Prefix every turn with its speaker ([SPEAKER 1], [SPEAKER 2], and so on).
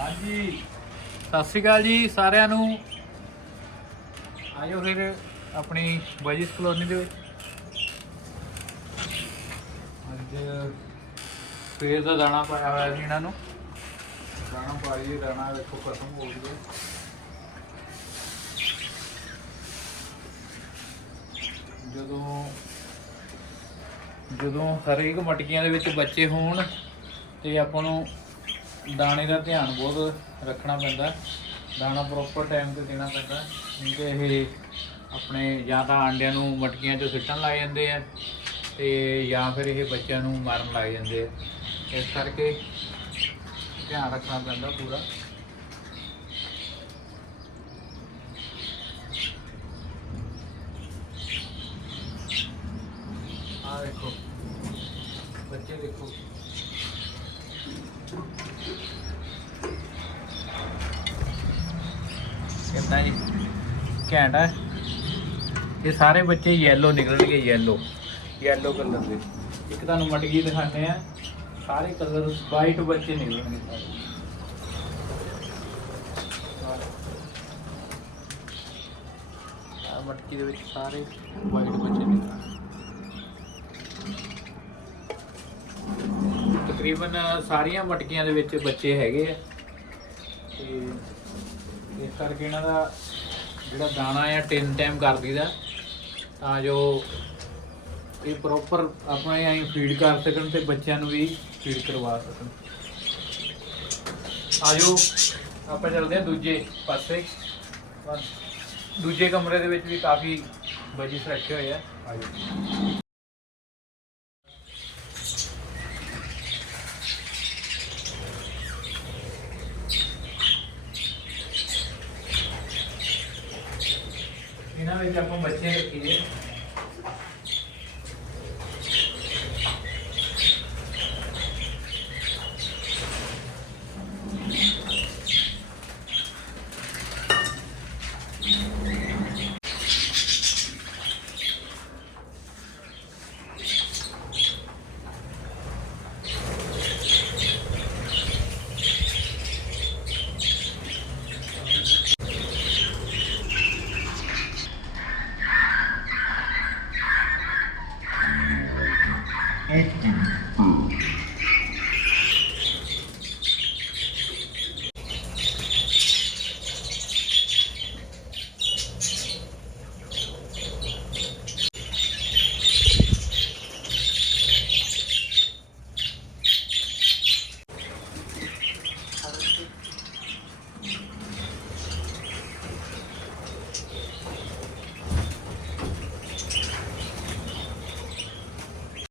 [SPEAKER 1] ਹਾਂਜੀ। ਸਤਿ ਸ਼੍ਰੀ ਅਕਾਲ ਜੀ ਸਾਰਿਆਂ ਨੂੰ। ਆਇਓ ਫਿਰ ਆਪਣੀ ਬਜਿਸ ਕਲੋਨੀ ਦੇ ਵਿੱਚ। ਅੱਜ ਫੇਰ ਦਾ ਦਾਣਾ ਪਾਇਆ ਹੋਇਆ ਸੀ ਇਹਨਾਂ ਨੂੰ। ਦਾਣਾ ਪਾਈ ਦਾਣਾ ਵੇਖੋ ਖਤਮ ਹੋ ਗਿਆ। ਜਦੋਂ ਜਦੋਂ ਹਰੇਕ ਮਟਕੀਆਂ ਦੇ ਵਿੱਚ ਬੱਚੇ ਹੋਣ ਤੇ ਆਪਾਂ ਨੂੰ ਦਾਣੇ ਦਾ ਧਿਆਨ ਬਹੁਤ ਰੱਖਣਾ ਪੈਂਦਾ, ਦਾਣਾ ਪ੍ਰੋਪਰ ਟਾਈਮ ਤੇ ਦੇਣਾ ਪੈਂਦਾ ਕਿਉਂਕਿ ਇਹ ਆਪਣੇ ਜਾਂ ਤਾਂ ਆਂਡਿਆਂ ਨੂੰ ਮਟਕੀਆਂ 'ਚ ਸਿੱਟਣ ਲੱਗ ਜਾਂਦੇ ਆ ਤੇ ਜਾਂ ਫਿਰ ਇਹ ਬੱਚਿਆਂ ਨੂੰ ਮਾਰਨ ਲੱਗ ਜਾਂਦੇ ਆ। ਇਸ ਕਰਕੇ ਧਿਆਨ ਰੱਖਣਾ ਪੈਂਦਾ ਪੂਰਾ। ਆ ਦੇਖੋ, ਬੱਚੇ ਦੇਖੋ। ਕਿੰਨਾ ਜੀ ਘੈਂਟ ਹੈ ਇਹ ਸਾਰੇ ਬੱਚੇ ਯੈਲੋ ਨਿਕਲਣਗੇ ਯੈਲੋ ਯੈਲੋ ਕਲਰ ਦੇ। ਇੱਕ ਤੁਹਾਨੂੰ ਮਟਕੀ ਦਿਖਾਣੇ ਆ। ਸਾਰੇ ਕਲਰ ਵਾਈਟ ਬੱਚੇ ਨਿਕਲਣਗੇ ਸਾਰੇ। ਆ ਮਟਕੀ ਦੇ ਵਿੱਚ ਸਾਰੇ ਵਾਈਟ ਬੱਚੇ ਨਿਕਲਣਗੇ। ਤਕਰੀਬਨ ਸਾਰੀਆਂ ਮਟਕੀਆਂ ਦੇ ਵਿੱਚ ਬੱਚੇ ਹੈਗੇ ਆ। ਤੇ ਇਸ ਕਰਕੇ ਇਹਨਾਂ ਦਾ ਜਿਹੜਾ ਦਾਣਾ ਆ, ਤਿੰਨ ਟਾਈਮ ਕਰ ਦਈਦਾ। ਤਾਂ ਜੋ ਇਹ ਪ੍ਰੋਪਰ ਆਪਣੇ ਆਈ ਫੀਡ ਕਰ ਸਕਣ ਤੇ ਬੱਚਿਆਂ ਨੂੰ ਵੀ ਫੀਡ ਕਰਵਾ ਸਕਣ। ਆਜੋ ਆਪਾਂ ਚੱਲਦੇ ਹਾਂ ਦੂਜੇ ਪਾਸੇ। ਬਸ, ਦੂਜੇ ਕਮਰੇ ਦੇ ਵਿੱਚ ਵੀ ਕਾਫੀ ਬਜਿਸ ਰੱਖੇ ਹੋਏ ਆ। ਆਜੋ ਇਹਨਾਂ ਵਿੱਚ ਆਪਾਂ ਬੱਚੇ ਰੱਖੀਏ।
[SPEAKER 2] Thank you.